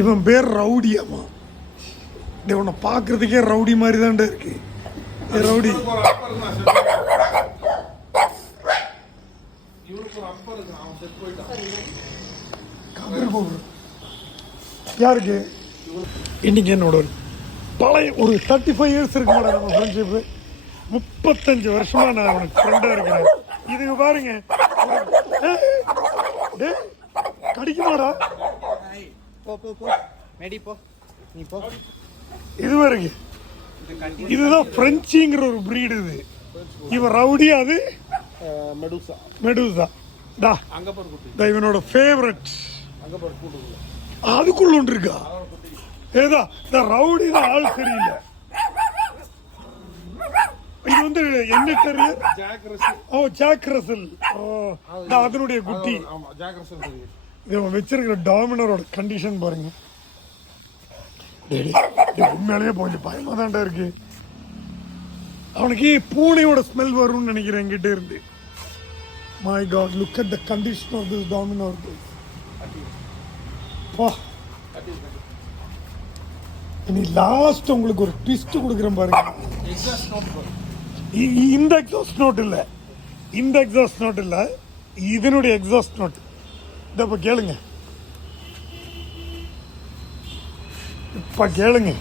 இவன் பேர் ரவுடியாமா. இவனை பார்க்கறதுக்கே ரவுடி மாதிரி தான்டா இருக்கு. ரவுடி யாருக்கு? இன்னைக்கு என்னோட பழைய ஒரு 35 இயர்ஸ் இருக்கு மேடம் நம்ம ஃப்ரெண்ட்ஷிப்பு. 35 வருஷமா நான் அவனுக்கு ஃப்ரெண்டா இருக்கிறேன். இதுக்கு பாருங்க, கடிக்குமாடா? இது பாருங்க, இதுதான் பிரெஞ்சுங்கிற ஒரு பிரீடு. இது இவன் ரவுடி, அது மெடூசா. இவனோட ஃபேவரட். அதுக்குள்ள ஒன்று இருக்கா? ஏதா இந்த ரவுடி தான் ஆள் சரியில்லை. இது வந்து என்ன தெரியும்? Jack Russell. அதனுடைய குட்டி. இவன் வச்சிருக்கிற டாமினரோட கண்டிஷன் பாருங்க. உண்மையிலேயே கொஞ்சம் பயமா தான்டா இருக்கு. அவனுக்கு பூனையோட ஸ்மெல் வரும்னு நினைக்கிறேன் என்கிட்ட இருந்து. My God, look at the condition of this Dominor. இனி லாஸ்ட் உங்களுக்கு ஒரு ட்விஸ்ட் கொடுக்குறேன் பாருங்க. இந்த எக்ஸாஸ்ட் நோட் இல்ல, இந்த எக்ஸாஸ்ட் நோட் இல்ல, இதனுடைய எக்ஸாஸ்ட் நோட். இப்ப கேளுங்க, இப்ப கேளுங்க.